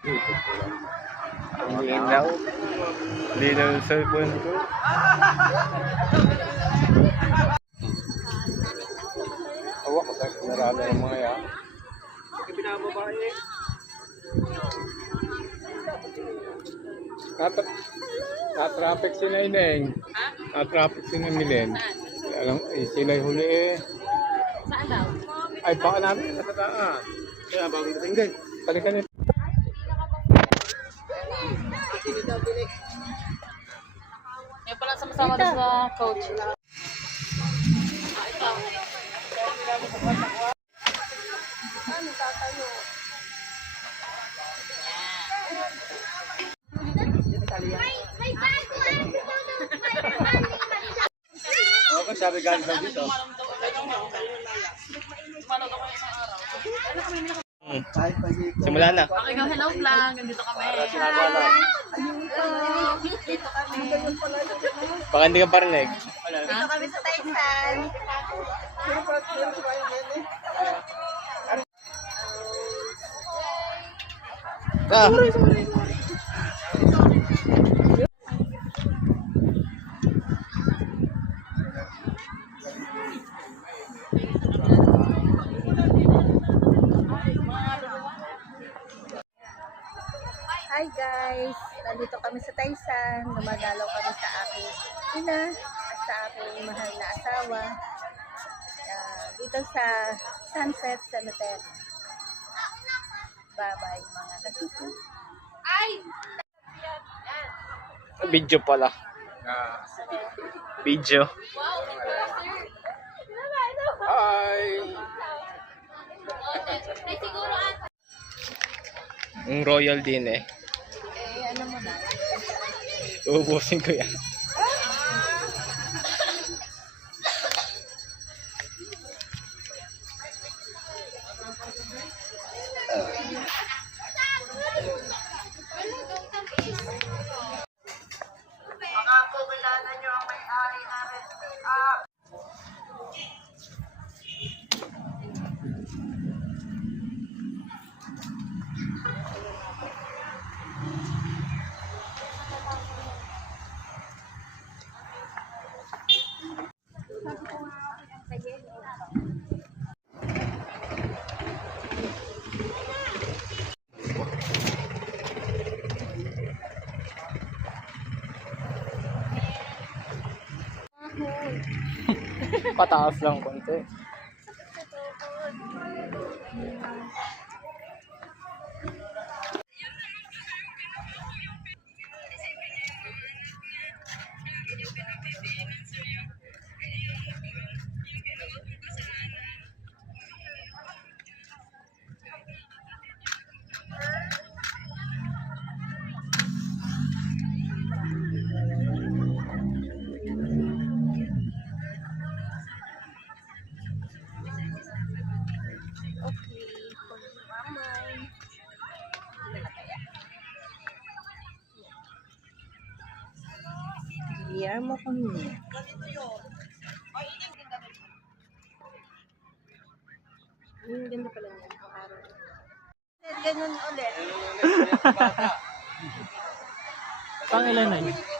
Hindi na. Hindi na yung cellphone ko. Awak ko sa narada ng mga yan. Pinababae. Na-traffic si Naineng. Na-traffic si Namilen. Alam, sila'y huli eh. Saan daw? Ay, baka namin natataan. Kaya bagong dating din. Balikan nito. May pala sama-sama doon sa coach. Ano tatayo? Okay, sabi galing daw dito. Simula na. Okay, go hello vlog. Nandito kami. Dito kami. Baka hindi ka parinig. Dito kami sa Taisan. Sorry. Hi guys! Nandito kami sa Taisan. Dumadalaw kami sa aking ina at sa aking mahal na asawa. Dito sa Sunset Cemetery. Bye-bye mga kasisi. Video pala. Video. Hi! Ang royal din eh. Ano mo na? Uubusin ko yan. Pataas lang konti. Biyar mo kami. Ganda pala niya. Ganun ulit. Pangilan na yun?